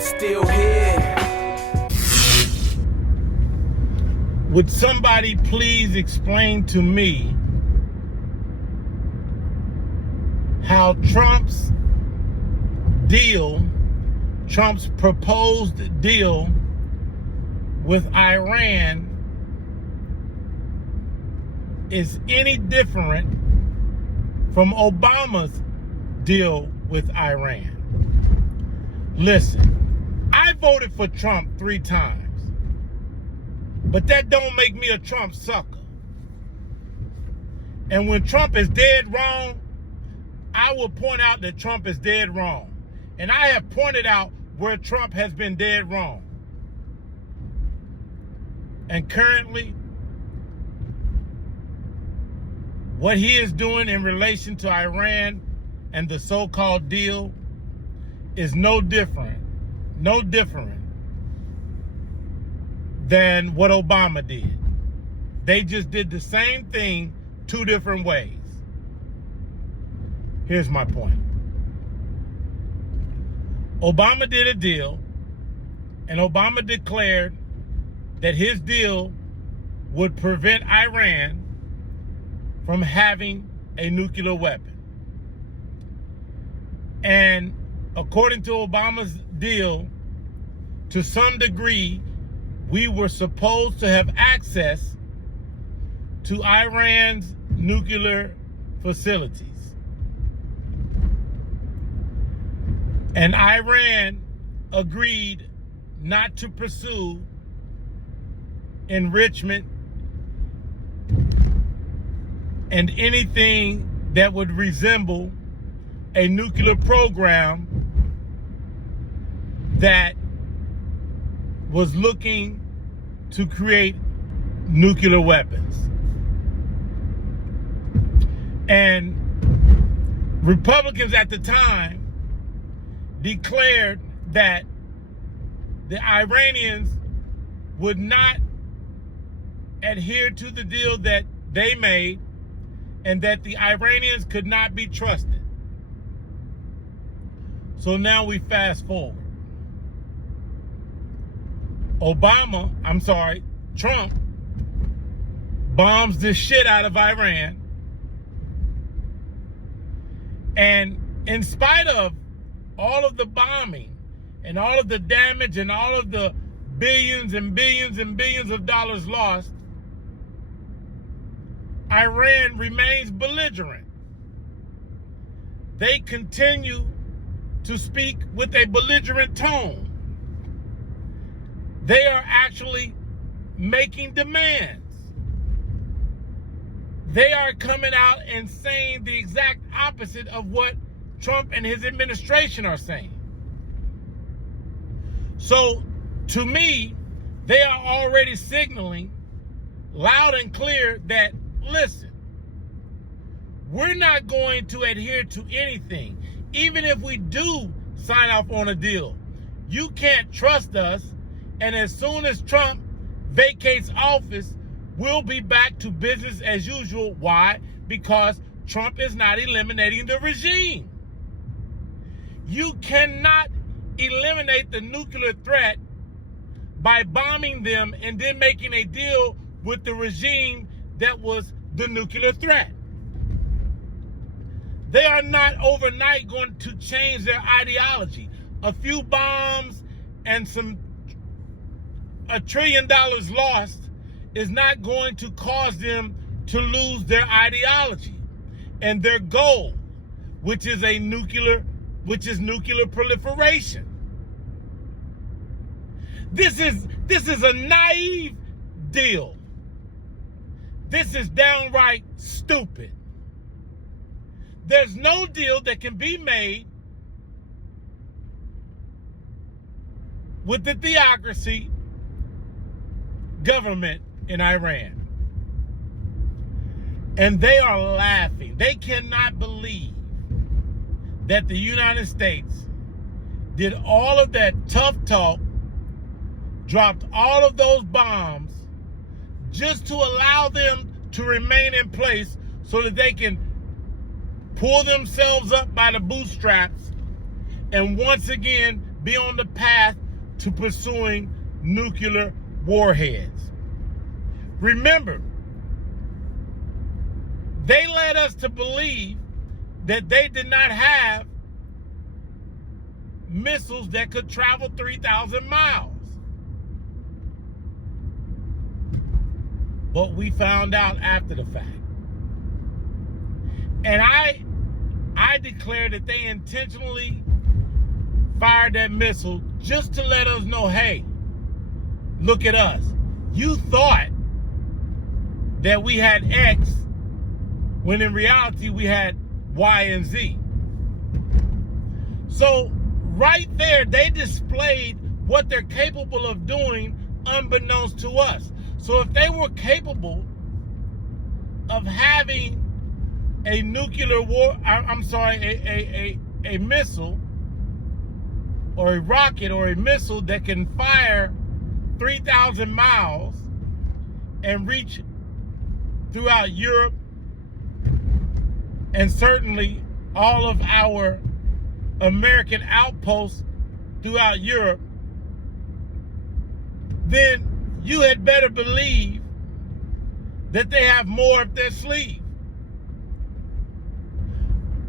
still here. Would somebody please explain to me how Trump's proposed deal with Iran is any different from Obama's deal with Iran? Listen, I voted for Trump 3 times, but that don't make me a Trump sucker. And when Trump is dead wrong, I will point out that Trump is dead wrong. And I have pointed out where Trump has been dead wrong. And currently, what he is doing in relation to Iran and the so-called deal is no different than what Obama did. They just did the same thing 2 different ways. Here's my point. Obama did a deal, and Obama declared that his deal would prevent Iran from having a nuclear weapon. And according to Obama's deal, to some degree, we were supposed to have access to Iran's nuclear facilities. And Iran agreed not to pursue enrichment and anything that would resemble a nuclear program that was looking to create nuclear weapons. And Republicans at the time declared that the Iranians would not adhere to the deal that they made and that the Iranians could not be trusted. So now we fast forward. Trump bombs the shit out of Iran. And in spite of all of the bombing and all of the damage and all of the billions and billions and billions of dollars lost, Iran remains belligerent. They continue to speak with a belligerent tone. They are actually making demands. They are coming out and saying the exact opposite of what Trump and his administration are saying. So, to me, they are already signaling loud and clear that, listen, we're not going to adhere to anything. Even if we do sign off on a deal, you can't trust us. And as soon as Trump vacates office, we'll be back to business as usual. Why? Because Trump is not eliminating the regime. You cannot eliminate the nuclear threat by bombing them and then making a deal with the regime that was the nuclear threat. They are not overnight going to change their ideology. A few bombs and $1 trillion lost is not going to cause them to lose their ideology and their goal, which is nuclear proliferation. This is a naive deal. This is downright stupid. There's no deal that can be made with the theocracy government in Iran. And they are laughing. They cannot believe that the United States did all of that tough talk, dropped all of those bombs just to allow them to remain in place so that they can pull themselves up by the bootstraps and once again be on the path to pursuing nuclear warheads. Remember, they led us to believe that they did not have missiles that could travel 3,000 miles. But we found out after the fact. And I declare that they intentionally fired that missile just to let us know, hey, look at us. You thought that we had X when in reality we had Y and Z. So right there, they displayed what they're capable of doing unbeknownst to us. So if they were capable of having a nuclear war, a missile or a rocket or a missile that can fire 3,000 miles and reach throughout Europe and certainly all of our American outposts throughout Europe, then you had better believe that they have more up their sleeve.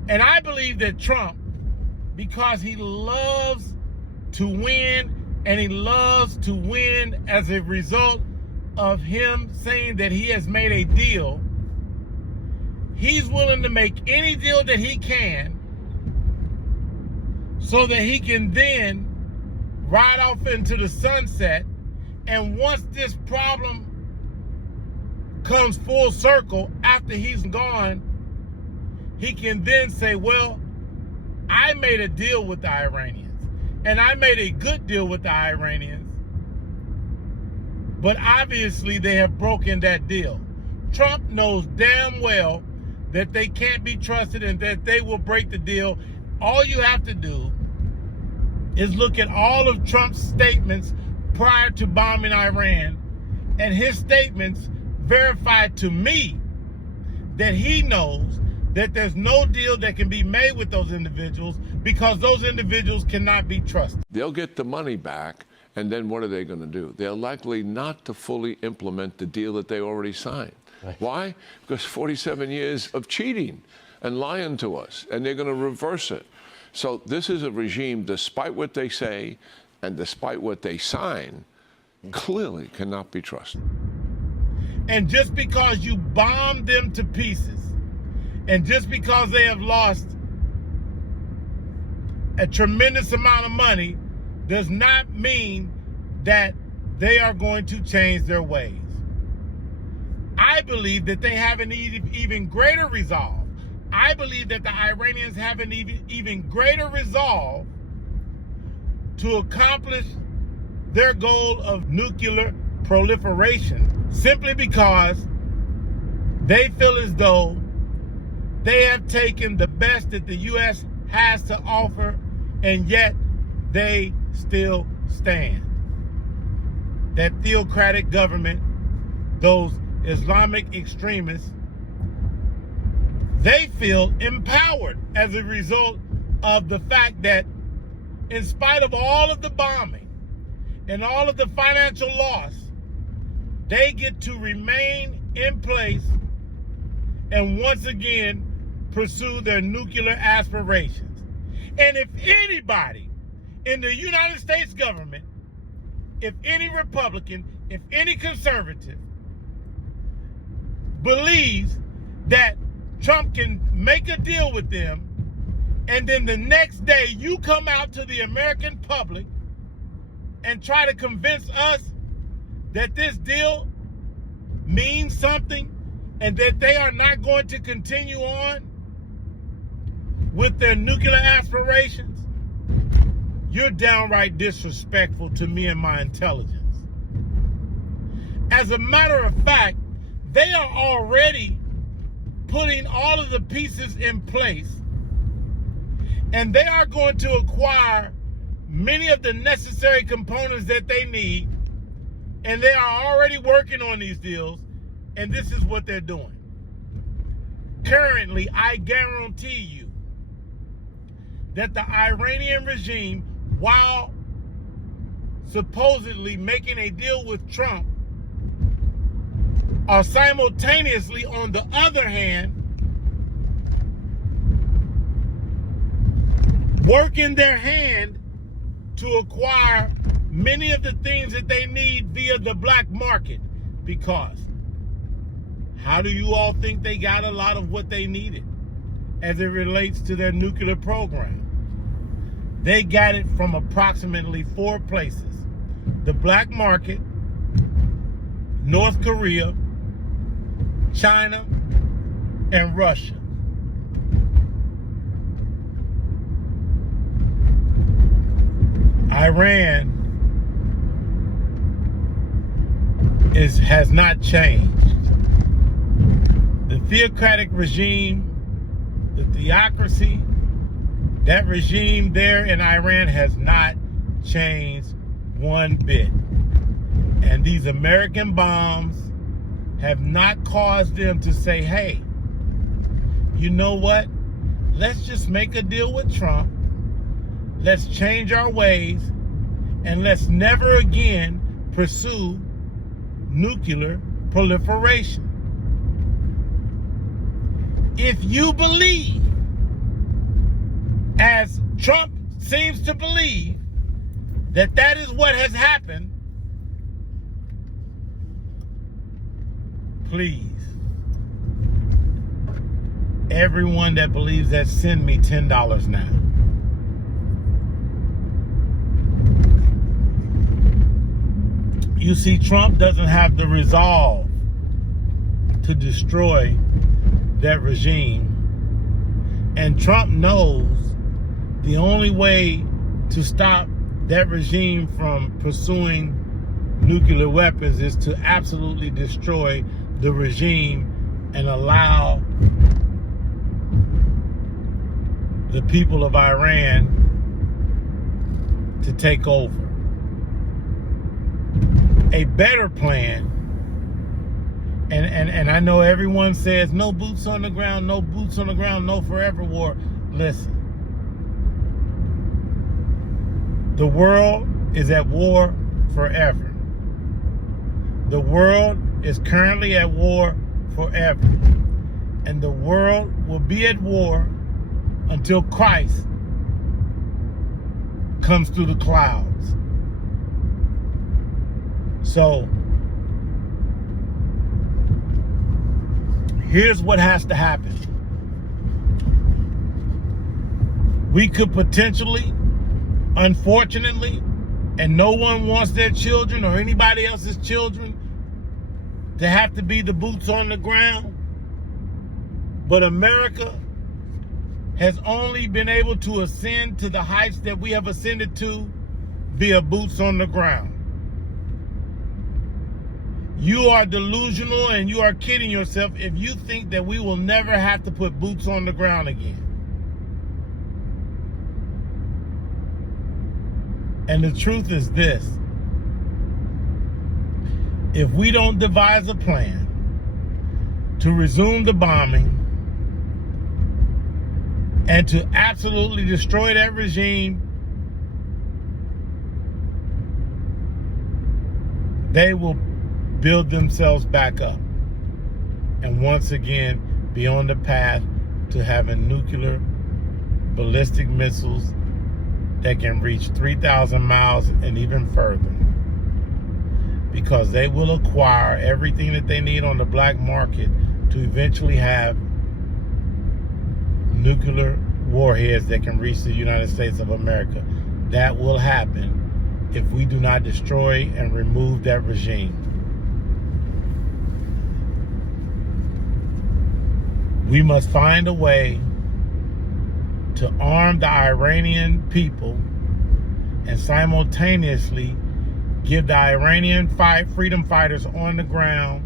And I believe that Trump, because he loves to win, and he loves to win as a result of him saying that he has made a deal, he's willing to make any deal that he can so that he can then ride off into the sunset. And once this problem comes full circle after he's gone, he can then say, well, I made a deal with the Iranians, and I made a good deal with the Iranians, but obviously they have broken that deal. Trump knows damn well that they can't be trusted and that they will break the deal. All you have to do is look at all of Trump's statements prior to bombing Iran, and his statements verified to me that he knows that there's no deal that can be made with those individuals because those individuals cannot be trusted. They'll get the money back, and then what are they going to do? They're likely not to fully implement the deal that they already signed. Right. Why? Because 47 years of cheating and lying to us, and they're going to reverse it. So this is a regime, despite what they say and despite what they sign, clearly cannot be trusted. And just because you bombed them to pieces, and just because they have lost a tremendous amount of money, does not mean that they are going to change their ways. I believe that they have an even greater resolve. I believe that the Iranians have an even greater resolve to accomplish their goal of nuclear proliferation, simply because they feel as though they have taken the best that the U.S. has to offer, and yet they still stand. That theocratic government, those Islamic extremists, they feel empowered as a result of the fact that in spite of all of the bombing and all of the financial loss, they get to remain in place and once again pursue their nuclear aspirations. And if anybody in the United States government, if any Republican, if any conservative believes that Trump can make a deal with them, and then the next day you come out to the American public and try to convince us that this deal means something and that they are not going to continue on with their nuclear aspirations, you're downright disrespectful to me and my intelligence. As a matter of fact, they are already putting all of the pieces in place, and they are going to acquire many of the necessary components that they need, and they are already working on these deals, and this is what they're doing. Currently, I guarantee you that the Iranian regime while supposedly making a deal with Trump, are simultaneously, on the other hand, working their hand to acquire many of the things that they need via the black market. Because how do you all think they got a lot of what they needed as it relates to their nuclear program? They got it from approximately 4 places: the black market, North Korea, China, and Russia. Iran has not changed. The theocratic regime, the theocracy, that regime there in Iran has not changed one bit. And these American bombs have not caused them to say, hey, you know what? Let's just make a deal with Trump. Let's change our ways, and let's never again pursue nuclear proliferation. If you believe, as Trump seems to believe, that that is what has happened, please, everyone that believes that, send me $10 now. You see, Trump doesn't have the resolve to destroy that regime. And Trump knows the only way to stop that regime from pursuing nuclear weapons is to absolutely destroy the regime and allow the people of Iran to take over. A better plan, and I know everyone says no boots on the ground, no boots on the ground, no forever war. Listen, the world is at war forever. The world is currently at war forever. And the world will be at war until Christ comes through the clouds. So, here's what has to happen. We could potentially, unfortunately, and no one wants their children or anybody else's children to have to be the boots on the ground. But America has only been able to ascend to the heights that we have ascended to via boots on the ground. You are delusional and you are kidding yourself if you think that we will never have to put boots on the ground again. And the truth is this: if we don't devise a plan to resume the bombing and to absolutely destroy that regime, they will build themselves back up and once again be on the path to having nuclear ballistic missiles that can reach 3,000 miles and even further, because they will acquire everything that they need on the black market to eventually have nuclear warheads that can reach the United States of America. That will happen if we do not destroy and remove that regime. We must find a way to arm the Iranian people and simultaneously give the Iranian freedom fighters on the ground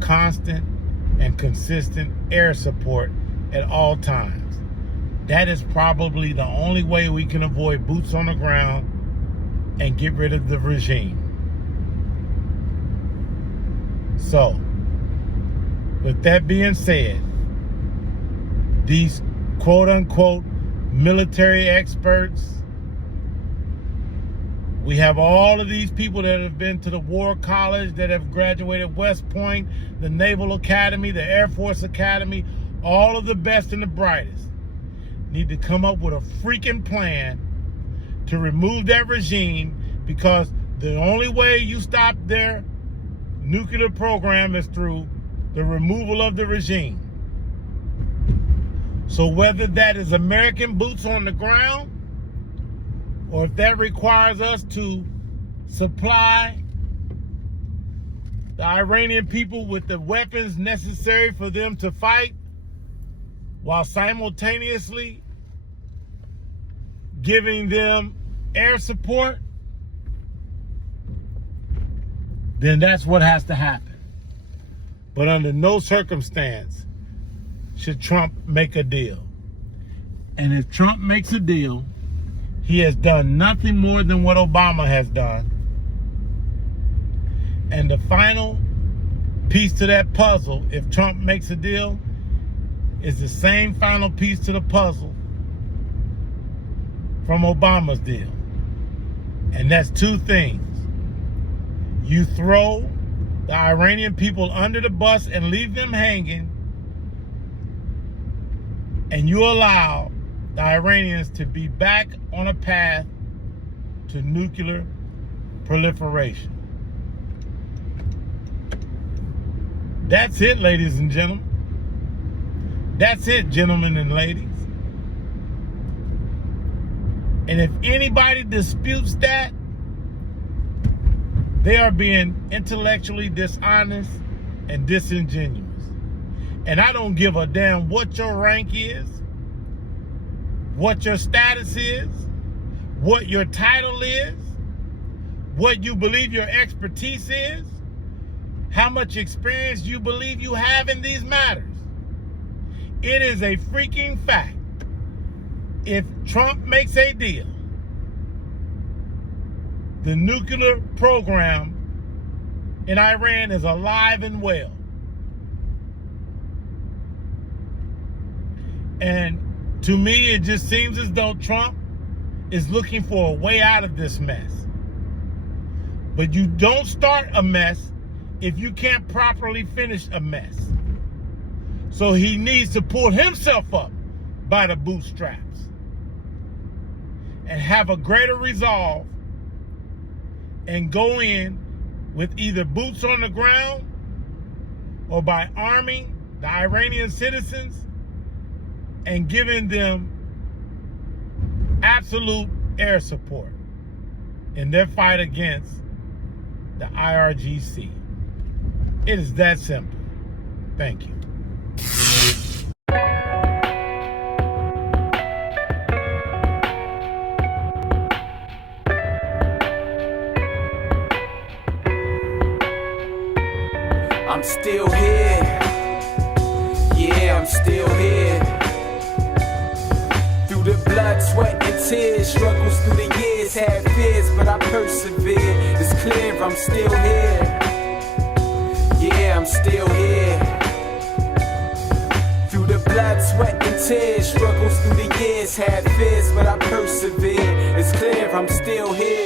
constant and consistent air support at all times. That is probably the only way we can avoid boots on the ground and get rid of the regime. So, with that being said, these quote-unquote military experts We have all of these people that have been to the War College, that have graduated West Point, the Naval Academy, the Air Force Academy, all of the best and the brightest need to come up with a freaking plan to remove that regime, because the only way you stop their nuclear program is through the removal of the regime. So whether that is American boots on the ground, or if that requires us to supply the Iranian people with the weapons necessary for them to fight, while simultaneously giving them air support, then that's what has to happen. But under no circumstance should Trump make a deal. And if Trump makes a deal, he has done nothing more than what Obama has done. And the final piece to that puzzle, if Trump makes a deal, is the same final piece to the puzzle from Obama's deal. And that's two things. You throw the Iranian people under the bus and leave them hanging, and you allow the Iranians to be back on a path to nuclear proliferation. That's it, ladies and gentlemen. That's it, gentlemen and ladies. And if anybody disputes that, they are being intellectually dishonest and disingenuous. And I don't give a damn what your rank is, what your status is, what your title is, what you believe your expertise is, how much experience you believe you have in these matters. It is a freaking fact. If Trump makes a deal, the nuclear program in Iran is alive and well. And to me, it just seems as though Trump is looking for a way out of this mess. But you don't start a mess if you can't properly finish a mess. So he needs to pull himself up by the bootstraps and have a greater resolve and go in with either boots on the ground or by arming the Iranian citizens and giving them absolute air support in their fight against the IRGC. It is that simple. Thank you. I'm still here. Yeah, I'm still here. Through the blood, sweat, and tears, struggles through the years, had fears, but I persevered. It's clear I'm still here. Yeah, I'm still here. Through the blood, sweat, and tears, struggles through the years, had fears, but I persevered. It's clear I'm still here.